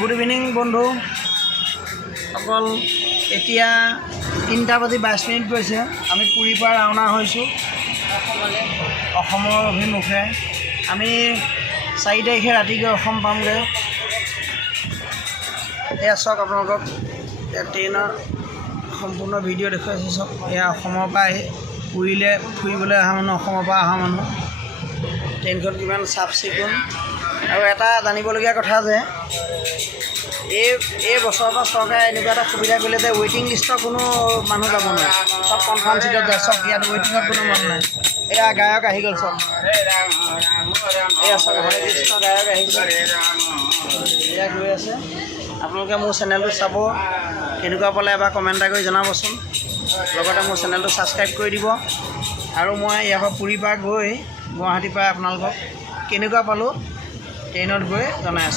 Good evening বন্ধু অকল এতিয়া 3:22 গৈছে। আমি পুৰীৰ পৰা ৰাওনা হৈছোঁ অসমৰ অভিমুখে। আমি 4 তাৰিখে ৰাতিকৈ অসম পামগৈ। এয়া চাওক আপোনালোকক ট্ৰেইনৰ সম্পূৰ্ণ ভিডিঅ' দেখুৱাইছোঁ। চাওক এয়া অসমৰ পৰা পুৰীলৈ ফুৰিবলৈ অহা মানুহ, অসমৰ পৰা অহা মানুহ। ট্ৰেইনখন কিমান চাফ চিকুণ। আৰু এটা জানিবলগীয়া কথা যে এই বছৰৰ পৰা চৰকাৰে এনেকুৱা এটা সুবিধা কৰিলে যে ৱেইটিং লিষ্টৰ কোনো মানুহ যাব নোৱাৰে, চব কনফাৰ্ম চিটত যায়। চব ইয়াত ৱেইটিঙত কোনো মানুহ নাই। এয়া গায়ক আহি গ'ল চব। এয়া চব হৰে কৃষ্ণ গায়ক আহিছে, এয়া গৈ আছে। আপোনালোকে মোৰ চেনেলটো চাব, কেনেকুৱা পালে এবাৰ কমেণ্ট এটা কৰি জনাবচোন। লগতে মোৰ চেনেলটো ছাবস্ক্ৰাইব কৰি দিব। আৰু মই ইয়াৰ পৰা পুৰীৰ পৰা গৈ গুৱাহাটীৰ পৰা আপোনালোকক কেনেকুৱা পালোঁ ট্ৰেইনত গৈ জনাই আছোঁ।